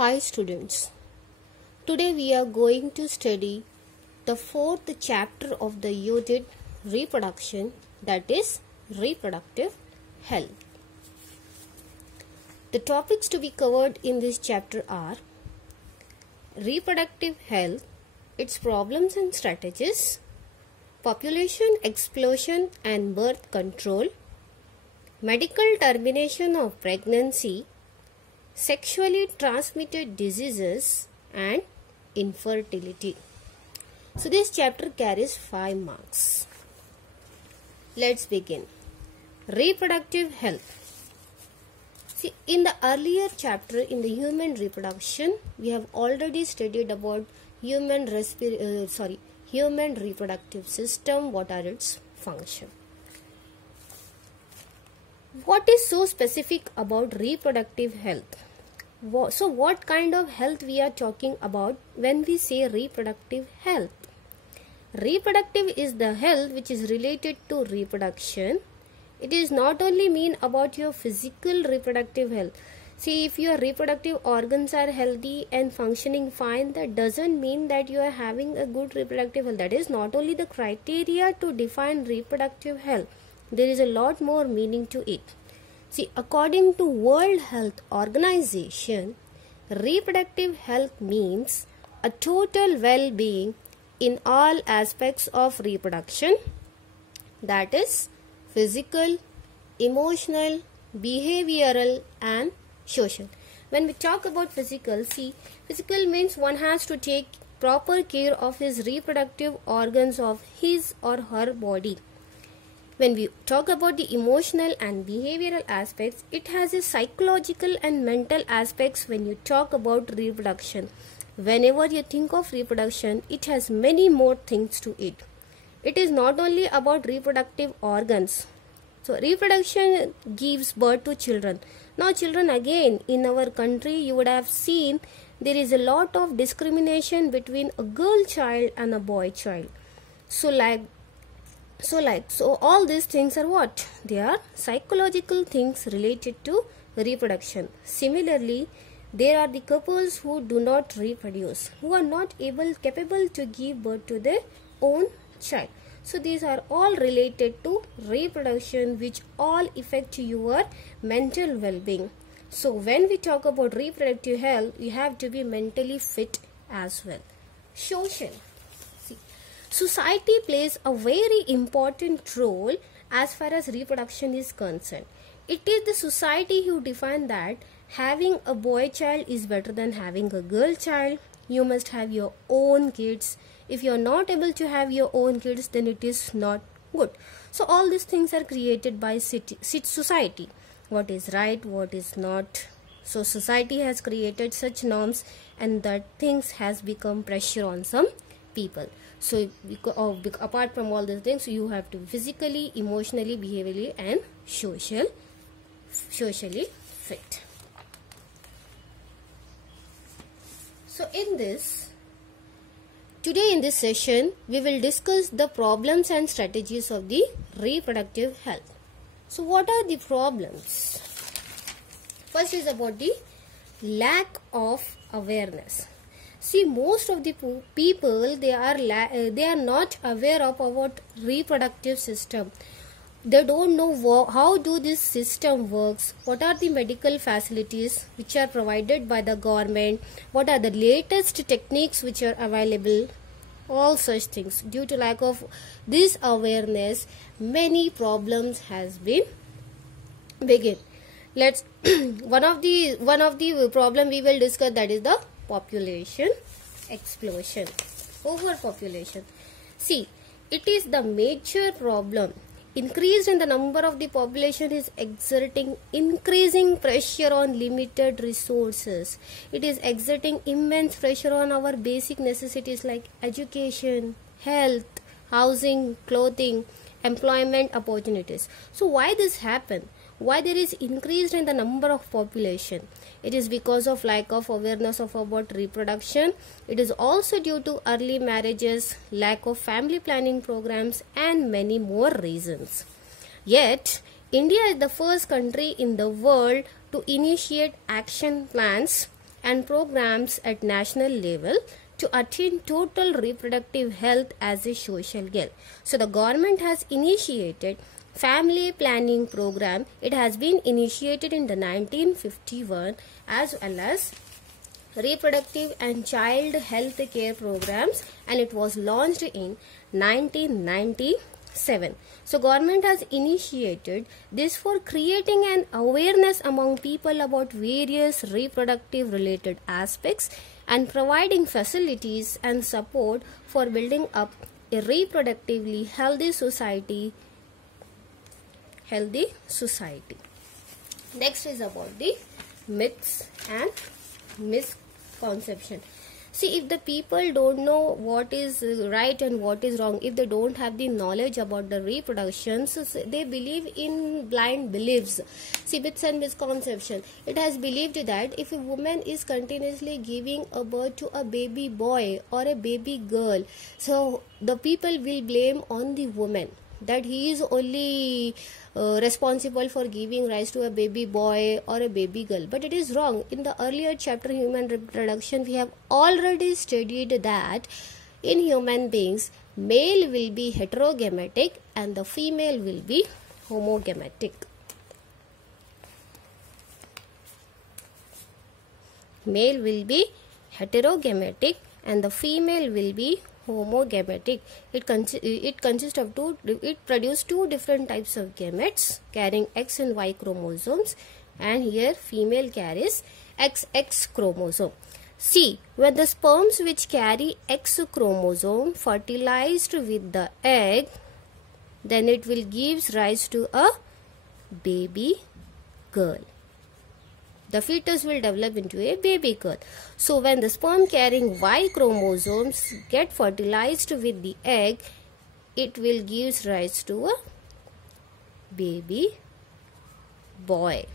Hi students, today we are going to study the fourth chapter of the unit reproduction, that is reproductive health. The topics to be covered in this chapter are reproductive health, its problems and strategies, population explosion and birth control, medical termination of pregnancy, sexually transmitted diseases and infertility. So this chapter carries 5 marks. Let's begin. Reproductive health. See, in the earlier chapter in the human reproduction, we have already studied about human reproductive system, what are its functions. What is so specific about reproductive health? So what kind of health we are talking about when we say reproductive health? Reproductive is the health which is related to reproduction. It is not only mean about your physical reproductive health. See, if your reproductive organs are healthy and functioning fine, that doesn't mean that you are having a good reproductive health. That is not only the criteria to define reproductive health. There is a lot more meaning to it. See, according to World Health Organization, reproductive health means a total well-being in all aspects of reproduction, that is physical, emotional, behavioral and social. When we talk about physical, see, physical means one has to take proper care of his reproductive organs of his or her body. When we talk about the emotional and behavioral aspects, it has a psychological and mental aspects when you talk about reproduction. Whenever you think of reproduction, it has many more things to it. It is not only about reproductive organs. So reproduction gives birth to children. Now children, again, in our country you would have seen there is a lot of discrimination between a girl child and a boy child. So all these things are what? They are psychological things related to reproduction. Similarly, there are the couples who do not reproduce, who are not capable to give birth to their own child. So these are all related to reproduction, which all affect your mental well-being. So when we talk about reproductive health, you have to be mentally fit as well. Social. Society plays a very important role as far as reproduction is concerned. It is the society who define that having a boy child is better than having a girl child. You must have your own kids. If you are not able to have your own kids, then it is not good. So all these things are created by society. What is right, what is not. So society has created such norms, and that things has become pressure on some people. So apart from all these things, you have to physically, emotionally, behaviorally and socially fit. So today in this session, we will discuss the problems and strategies of the reproductive health. So what are the problems? First is about the lack of awareness. See, most of the people, they are not aware of about reproductive system. They don't know how do this system works, what are the medical facilities which are provided by the government, what are the latest techniques which are available, all such things. Due to lack of this awareness, many problems has been begin. Let's one of the problem we will discuss, that is the population explosion, overpopulation. See, it is the major problem. Increase in the number of the population is exerting increasing pressure on limited resources. It is exerting immense pressure on our basic necessities like education, health, housing, clothing, employment opportunities. So why this happen? Why there is increase in the number of population? It is because of lack of awareness of about reproduction. It is also due to early marriages, lack of family planning programs and many more reasons. Yet, India is the first country in the world to initiate action plans and programs at national level to attain total reproductive health as a social goal. So the government has initiated family planning program. It has been initiated in the 1951, as well as reproductive and child health care programs, and it was launched in 1997. So government has initiated this for creating an awareness among people about various reproductive related aspects and providing facilities and support for building up a reproductively healthy society. Next is about the myths and misconception. See, if the people don't know what is right and what is wrong, if they don't have the knowledge about the reproduction, so they believe in blind beliefs. See, myths and misconception. It has believed that if a woman is continuously giving a birth to a baby boy or a baby girl, so the people will blame on the woman, that he is only responsible for giving rise to a baby boy or a baby girl. But it is wrong. In the earlier chapter, human reproduction, we have already studied that in human beings, male will be heterogametic and the female will be homogametic. Male will be heterogametic and the female will be homogametic. It consists of it produces two different types of gametes carrying X and Y chromosomes, and here female carries XX chromosome. See, when the sperms which carry X chromosome fertilized with the egg, then it will give rise to a baby girl. The fetus will develop into a baby girl. So when the sperm carrying Y chromosomes get fertilized with the egg, it will give rise to a baby boy.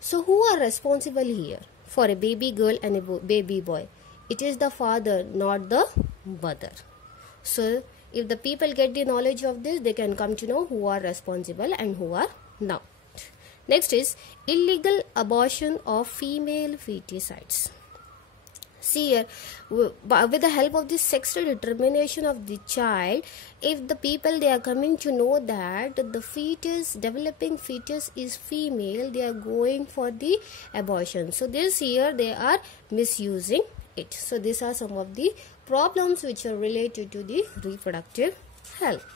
So who are responsible here for a baby girl and a baby boy? It is the father, not the mother. So if the people get the knowledge of this, they can come to know who are responsible and who are not. Next is illegal abortion of female feticides. See here, with the help of the sexual determination of the child, if the people they are coming to know that the developing fetus is female, they are going for the abortion. So this here they are misusing it. So these are some of the problems which are related to the reproductive health.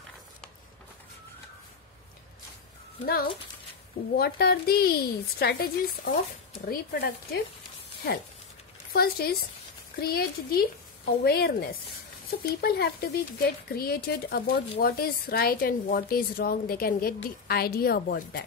Now, what are the strategies of reproductive health? First is create the awareness. So people have to get created about what is right and what is wrong. They can get the idea about that.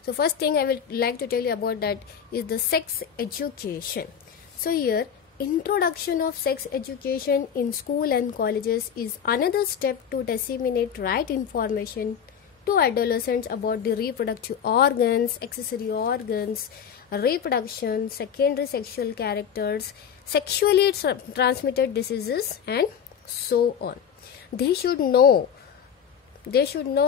So first thing I will like to tell you about that is the sex education. So here, introduction of sex education in school and colleges is another step to disseminate right information to adolescents about the reproductive organs, accessory organs, reproduction, secondary sexual characters, sexually transmitted diseases, and so on. They should know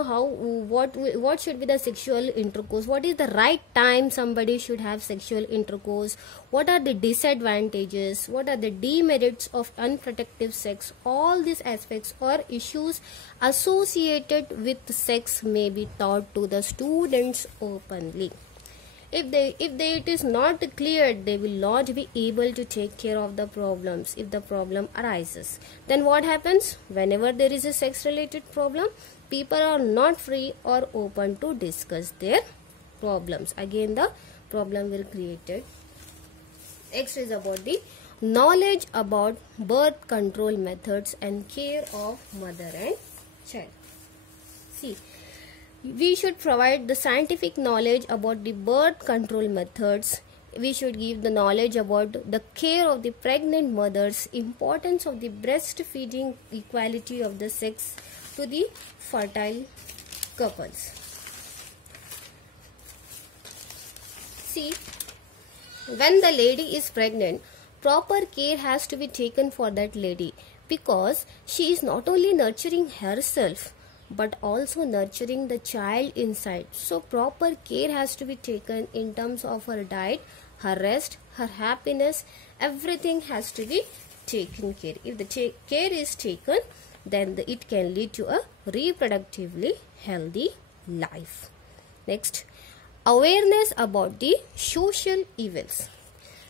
how what should be the sexual intercourse, what is the right time somebody should have sexual intercourse, what are the disadvantages, what are the demerits of unprotected sex. All these aspects or issues associated with sex may be taught to the students openly. If it is not clear, they will not be able to take care of the problems if the problem arises. Then what happens? Whenever there is a sex related problem, people are not free or open to discuss their problems. Again the problem will created. Next is about the knowledge about birth control methods and care of mother and child. See, we should provide the scientific knowledge about the birth control methods. We should give the knowledge about the care of the pregnant mothers, importance of the breastfeeding, equality of the sex to the fertile couples. See, when the lady is pregnant, proper care has to be taken for that lady, because she is not only nurturing herself but also nurturing the child inside. So proper care has to be taken in terms of her diet, her rest, her happiness, everything has to be taken care. If the care is taken, then it can lead to a reproductively healthy life. Next, awareness about the social evils.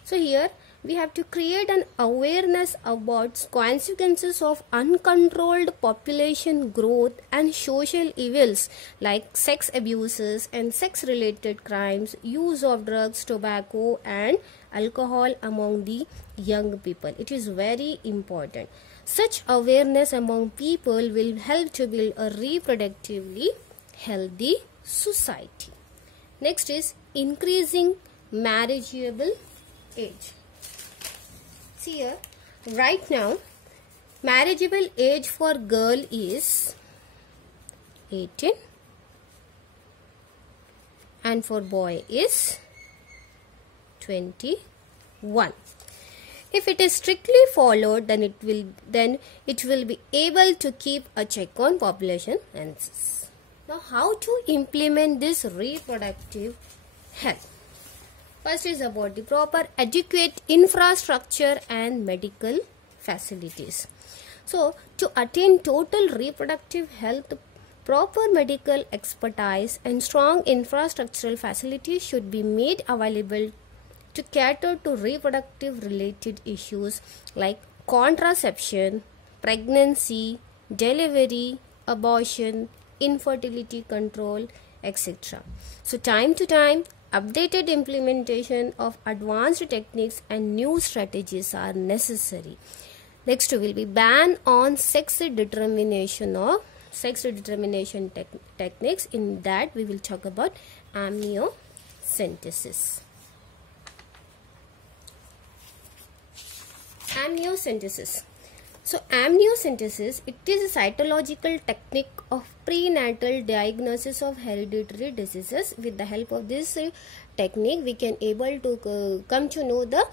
So here we have to create an awareness about consequences of uncontrolled population growth and social evils like sex abuses and sex related crimes, use of drugs, tobacco and alcohol among the young people. It is very important. Such awareness among people will help to build a reproductively healthy society. Next is increasing marriageable age. See here, right now marriageable age for girl is 18 and for boy is 21. If it is strictly followed, then it will be able to keep a check on population census. Now, how to implement this reproductive health? First is about the proper adequate infrastructure and medical facilities. So, to attain total reproductive health, proper medical expertise and strong infrastructural facilities should be made available to cater to reproductive related issues like contraception, pregnancy, delivery, abortion, infertility control, etc. So time to time, updated implementation of advanced techniques and new strategies are necessary. Next will be ban on sex determination techniques. In that we will talk about amniocentesis. Amniocentesis. So amniocentesis, it is a cytological technique of prenatal diagnosis of hereditary diseases. With the help of this technique, we can able to come to know the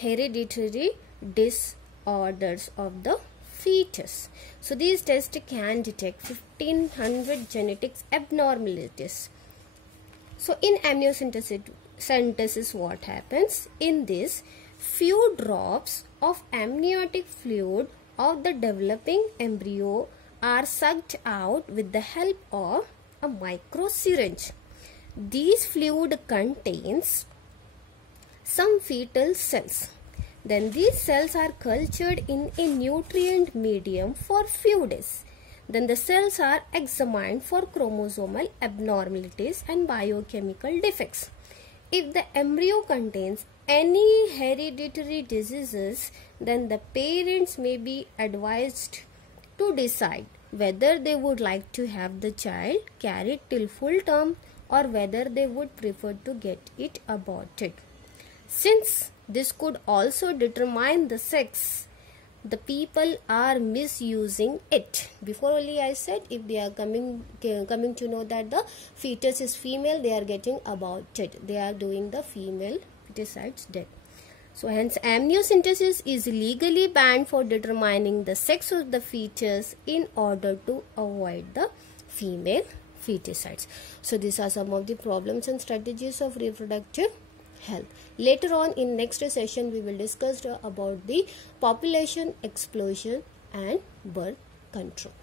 hereditary disorders of the fetus. So these tests can detect 1500 genetic abnormalities. So in amniocentesis, what happens? In this, few drops of amniotic fluid of the developing embryo are sucked out with the help of a micro syringe. This fluid contains some fetal cells. Then these cells are cultured in a nutrient medium for few days. Then the cells are examined for chromosomal abnormalities and biochemical defects. If the embryo contains any hereditary diseases, then the parents may be advised to decide whether they would like to have the child carried till full term or whether they would prefer to get it aborted. Since this could also determine the sex, the people are misusing it. Before only I said, if they are coming to know that the fetus is female, they are getting aborted. They are doing the female feticide death. So hence amniocentesis is legally banned for determining the sex of the fetus in order to avoid the female feticides. So these are some of the problems and strategies of reproductive health. Later on in next session we will discuss about the population explosion and birth control.